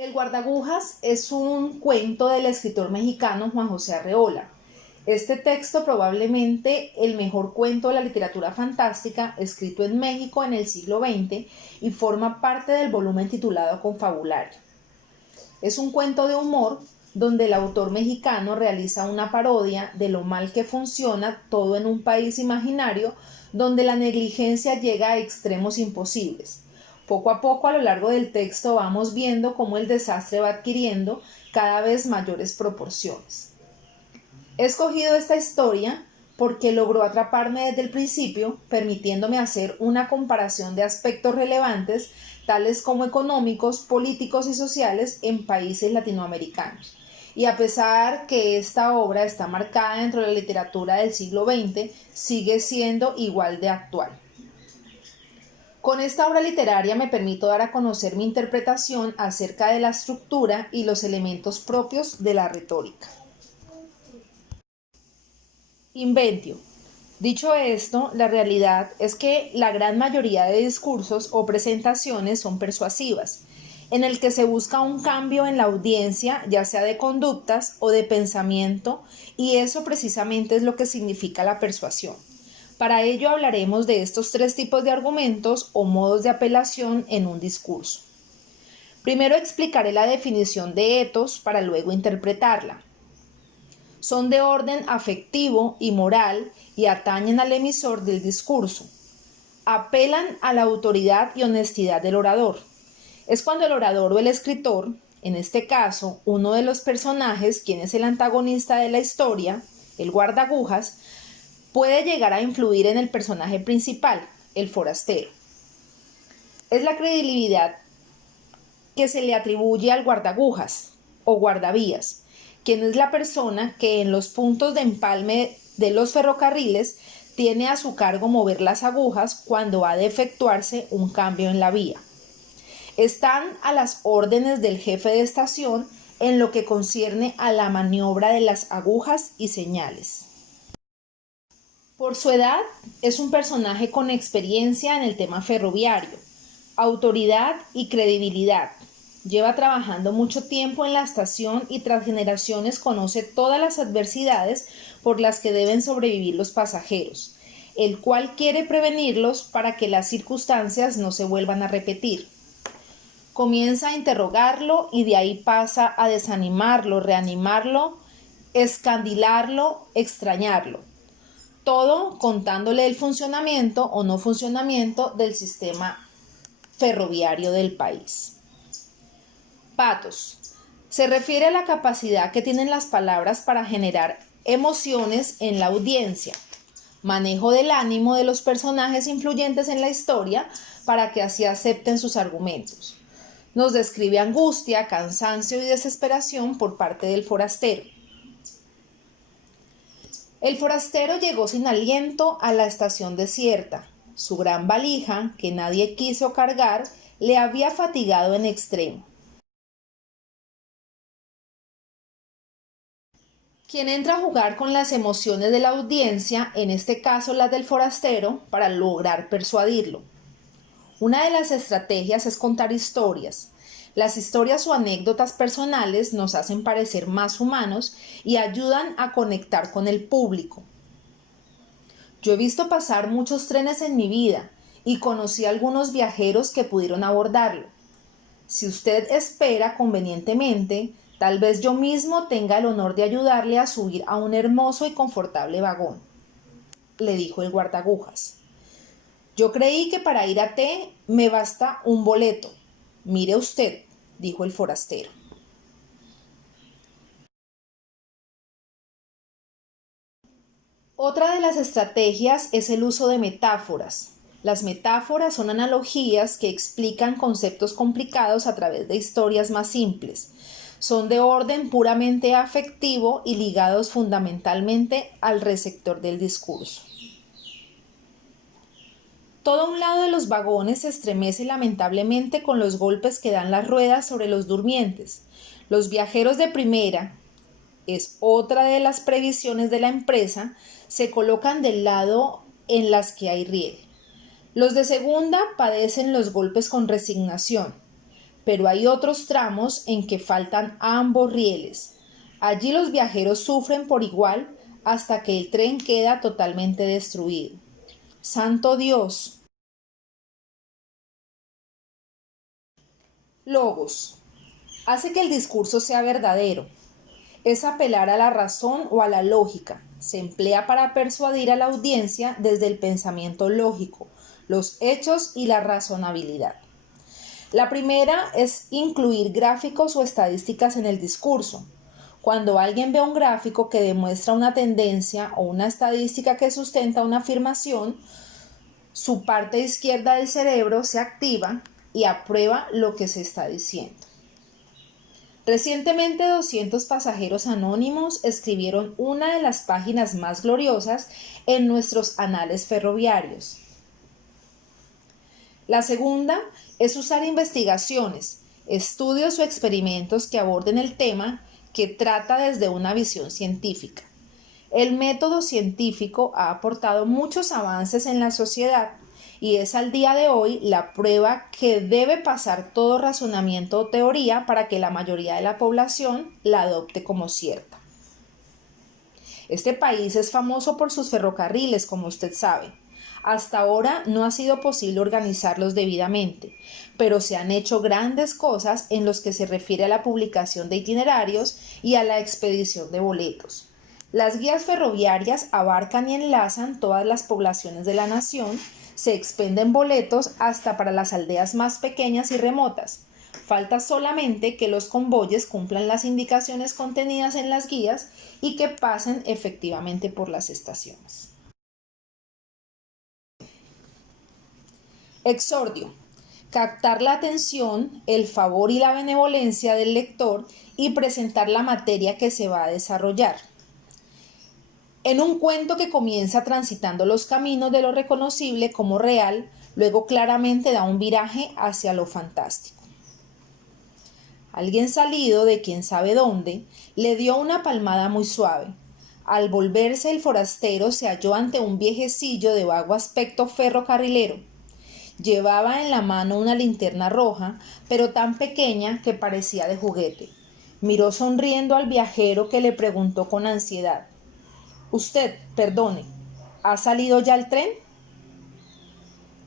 El guardagujas es un cuento del escritor mexicano Juan José Arreola. Este texto probablemente el mejor cuento de la literatura fantástica escrito en México en el siglo XX y forma parte del volumen titulado Confabulario. Es un cuento de humor donde el autor mexicano realiza una parodia de lo mal que funciona todo en un país imaginario donde la negligencia llega a extremos imposibles. Poco a poco a lo largo del texto vamos viendo cómo el desastre va adquiriendo cada vez mayores proporciones. He escogido esta historia porque logró atraparme desde el principio, permitiéndome hacer una comparación de aspectos relevantes, tales como económicos, políticos y sociales en países latinoamericanos. Y a pesar que esta obra está marcada dentro de la literatura del siglo XX, sigue siendo igual de actual. Con esta obra literaria me permito dar a conocer mi interpretación acerca de la estructura y los elementos propios de la retórica. Inventio. Dicho esto, la realidad es que la gran mayoría de discursos o presentaciones son persuasivas, en el que se busca un cambio en la audiencia, ya sea de conductas o de pensamiento, y eso precisamente es lo que significa la persuasión. Para ello hablaremos de estos tres tipos de argumentos o modos de apelación en un discurso. Primero explicaré la definición de etos para luego interpretarla. Son de orden afectivo y moral y atañen al emisor del discurso. Apelan a la autoridad y honestidad del orador. Es cuando el orador o el escritor, en este caso uno de los personajes, quien es el antagonista de la historia, el guardagujas, puede llegar a influir en el personaje principal, el forastero. Es la credibilidad que se le atribuye al guardagujas o guardavías, quien es la persona que en los puntos de empalme de los ferrocarriles tiene a su cargo mover las agujas cuando ha de efectuarse un cambio en la vía. Están a las órdenes del jefe de estación en lo que concierne a la maniobra de las agujas y señales. Por su edad, es un personaje con experiencia en el tema ferroviario, autoridad y credibilidad. Lleva trabajando mucho tiempo en la estación y tras generaciones conoce todas las adversidades por las que deben sobrevivir los pasajeros, el cual quiere prevenirlos para que las circunstancias no se vuelvan a repetir. Comienza a interrogarlo y de ahí pasa a desanimarlo, reanimarlo, escandilarlo, extrañarlo. Todo contándole el funcionamiento o no funcionamiento del sistema ferroviario del país. Patos. Se refiere a la capacidad que tienen las palabras para generar emociones en la audiencia. Manejo del ánimo de los personajes influyentes en la historia para que así acepten sus argumentos. Nos describe angustia, cansancio y desesperación por parte del forastero. El forastero llegó sin aliento a la estación desierta. Su gran valija, que nadie quiso cargar, le había fatigado en extremo. Quien entra a jugar con las emociones de la audiencia, en este caso las del forastero, para lograr persuadirlo. Una de las estrategias es contar historias. Las historias o anécdotas personales nos hacen parecer más humanos y ayudan a conectar con el público. Yo he visto pasar muchos trenes en mi vida y conocí a algunos viajeros que pudieron abordarlo. Si usted espera convenientemente, tal vez yo mismo tenga el honor de ayudarle a subir a un hermoso y confortable vagón, le dijo el guardagujas. Yo creí que para ir a T me basta un boleto. Mire usted, dijo el forastero. Otra de las estrategias es el uso de metáforas. Las metáforas son analogías que explican conceptos complicados a través de historias más simples. Son de orden puramente afectivo y ligados fundamentalmente al receptor del discurso. Todo un lado de los vagones se estremece lamentablemente con los golpes que dan las ruedas sobre los durmientes. Los viajeros de primera, es otra de las previsiones de la empresa, se colocan del lado en las que hay riel. Los de segunda padecen los golpes con resignación, pero hay otros tramos en que faltan ambos rieles. Allí los viajeros sufren por igual hasta que el tren queda totalmente destruido. ¡Santo Dios! Logos. Hace que el discurso sea verdadero. Es apelar a la razón o a la lógica. Se emplea para persuadir a la audiencia desde el pensamiento lógico, los hechos y la razonabilidad. La primera es incluir gráficos o estadísticas en el discurso. Cuando alguien ve un gráfico que demuestra una tendencia o una estadística que sustenta una afirmación, su parte izquierda del cerebro se activa y aprueba lo que se está diciendo. Recientemente 200 pasajeros anónimos escribieron una de las páginas más gloriosas en nuestros anales ferroviarios. La segunda es usar investigaciones, estudios o experimentos que aborden el tema que trata desde una visión científica. El método científico ha aportado muchos avances en la sociedad y es al día de hoy la prueba que debe pasar todo razonamiento o teoría para que la mayoría de la población la adopte como cierta. Este país es famoso por sus ferrocarriles, como usted sabe. Hasta ahora no ha sido posible organizarlos debidamente, pero se han hecho grandes cosas en los que se refiere a la publicación de itinerarios y a la expedición de boletos. Las guías ferroviarias abarcan y enlazan todas las poblaciones de la nación, se expenden boletos hasta para las aldeas más pequeñas y remotas. Falta solamente que los convoyes cumplan las indicaciones contenidas en las guías y que pasen efectivamente por las estaciones. Exordio. Captar la atención, el favor y la benevolencia del lector y presentar la materia que se va a desarrollar. En un cuento que comienza transitando los caminos de lo reconocible como real, luego claramente da un viraje hacia lo fantástico. Alguien salido de quién sabe dónde le dio una palmada muy suave. Al volverse el forastero se halló ante un viejecillo de vago aspecto ferrocarrilero. Llevaba en la mano una linterna roja, pero tan pequeña que parecía de juguete. Miró sonriendo al viajero que le preguntó con ansiedad: «Usted, perdone, ¿ha salido ya el tren?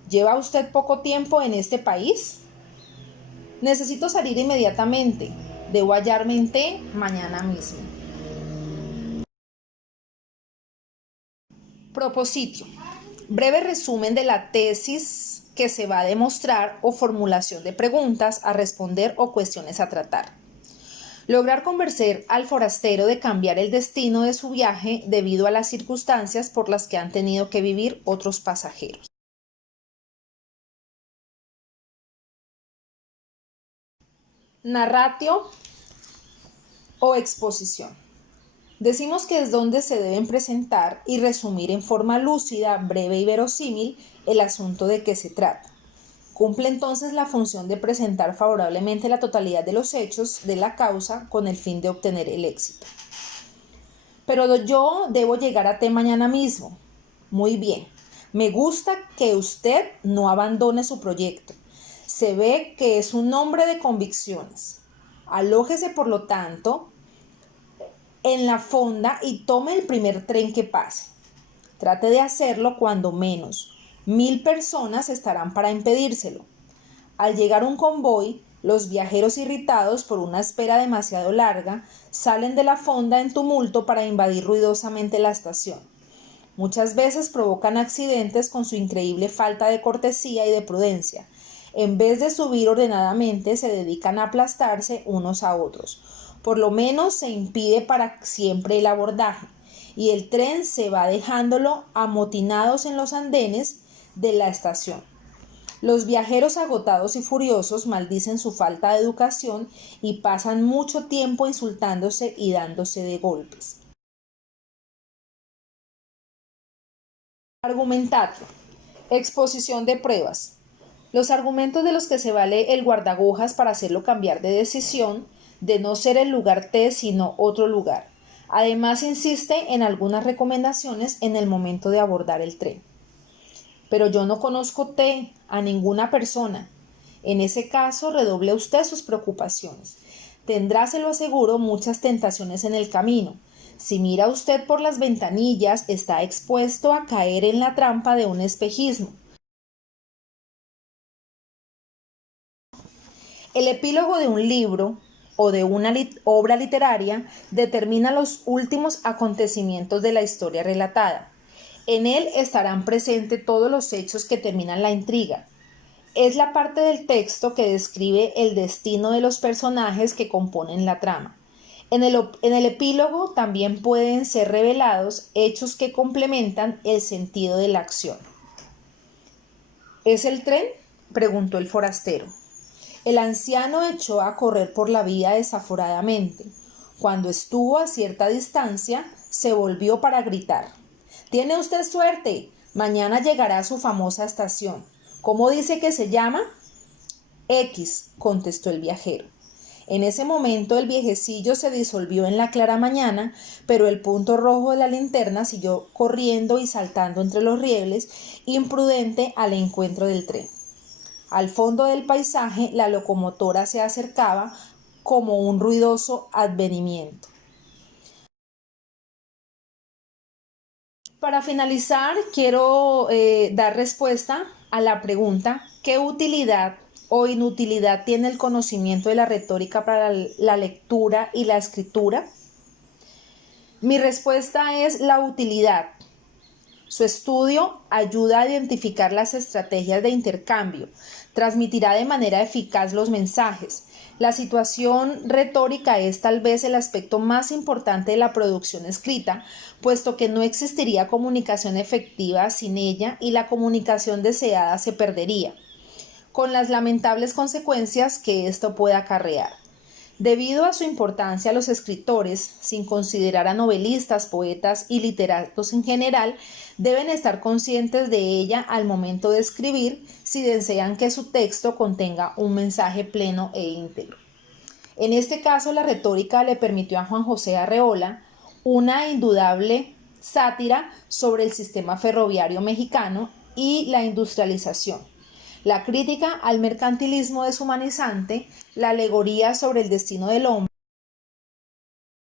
¿Lleva usted poco tiempo en este país? Necesito salir inmediatamente. Debo hallarme en T mañana mismo». Propositio. Breve resumen de la tesis que se va a demostrar o formulación de preguntas a responder o cuestiones a tratar. Lograr convencer al forastero de cambiar el destino de su viaje debido a las circunstancias por las que han tenido que vivir otros pasajeros. Narratio o exposición. Decimos que es donde se deben presentar y resumir en forma lúcida, breve y verosímil el asunto de que se trata. Cumple entonces la función de presentar favorablemente la totalidad de los hechos de la causa con el fin de obtener el éxito. Pero yo debo llegar a T mañana mismo. Muy bien. Me gusta que usted no abandone su proyecto. Se ve que es un hombre de convicciones. Alójese, por lo tanto, en la fonda y tome el primer tren que pase. Trate de hacerlo cuando menos. 1000 personas estarán para impedírselo. Al llegar un convoy, los viajeros irritados por una espera demasiado larga salen de la fonda en tumulto para invadir ruidosamente la estación. Muchas veces provocan accidentes con su increíble falta de cortesía y de prudencia. En vez de subir ordenadamente, se dedican a aplastarse unos a otros. Por lo menos se impide para siempre el abordaje y el tren se va dejándolo amotinados en los andenes de la estación. Los viajeros agotados y furiosos maldicen su falta de educación y pasan mucho tiempo insultándose y dándose de golpes. Argumentatio. Exposición de pruebas. Los argumentos de los que se vale el guardagujas para hacerlo cambiar de decisión, de no ser el lugar T sino otro lugar. Además insiste en algunas recomendaciones en el momento de abordar el tren. Pero yo no conozco T a ninguna persona. En ese caso, redoble usted sus preocupaciones. Tendrá, se lo aseguro, muchas tentaciones en el camino. Si mira usted por las ventanillas, está expuesto a caer en la trampa de un espejismo. El epílogo de un libro o de una obra literaria determina los últimos acontecimientos de la historia relatada. En él estarán presentes todos los hechos que terminan la intriga. Es la parte del texto que describe el destino de los personajes que componen la trama. En el epílogo también pueden ser revelados hechos que complementan el sentido de la acción. ¿Es el tren?, preguntó el forastero. El anciano echó a correr por la vía desaforadamente. Cuando estuvo a cierta distancia, se volvió para gritar: «¡Tiene usted suerte! Mañana llegará a su famosa estación. ¿Cómo dice que se llama?». «X», contestó el viajero. En ese momento el viejecillo se disolvió en la clara mañana, pero el punto rojo de la linterna siguió corriendo y saltando entre los rieles, imprudente al encuentro del tren. Al fondo del paisaje, la locomotora se acercaba como un ruidoso advenimiento. Para finalizar, quiero dar respuesta a la pregunta: ¿qué utilidad o inutilidad tiene el conocimiento de la retórica para la lectura y la escritura? Mi respuesta es la utilidad. Su estudio ayuda a identificar las estrategias de intercambio, transmitirá de manera eficaz los mensajes. La situación retórica es tal vez el aspecto más importante de la producción escrita, puesto que no existiría comunicación efectiva sin ella y la comunicación deseada se perdería, con las lamentables consecuencias que esto puede acarrear. Debido a su importancia, los escritores, sin considerar a novelistas, poetas y literatos en general, deben estar conscientes de ella al momento de escribir si desean que su texto contenga un mensaje pleno e íntegro. En este caso, la retórica le permitió a Juan José Arreola una indudable sátira sobre el sistema ferroviario mexicano y la industrialización, la crítica al mercantilismo deshumanizante, la alegoría sobre el destino del hombre,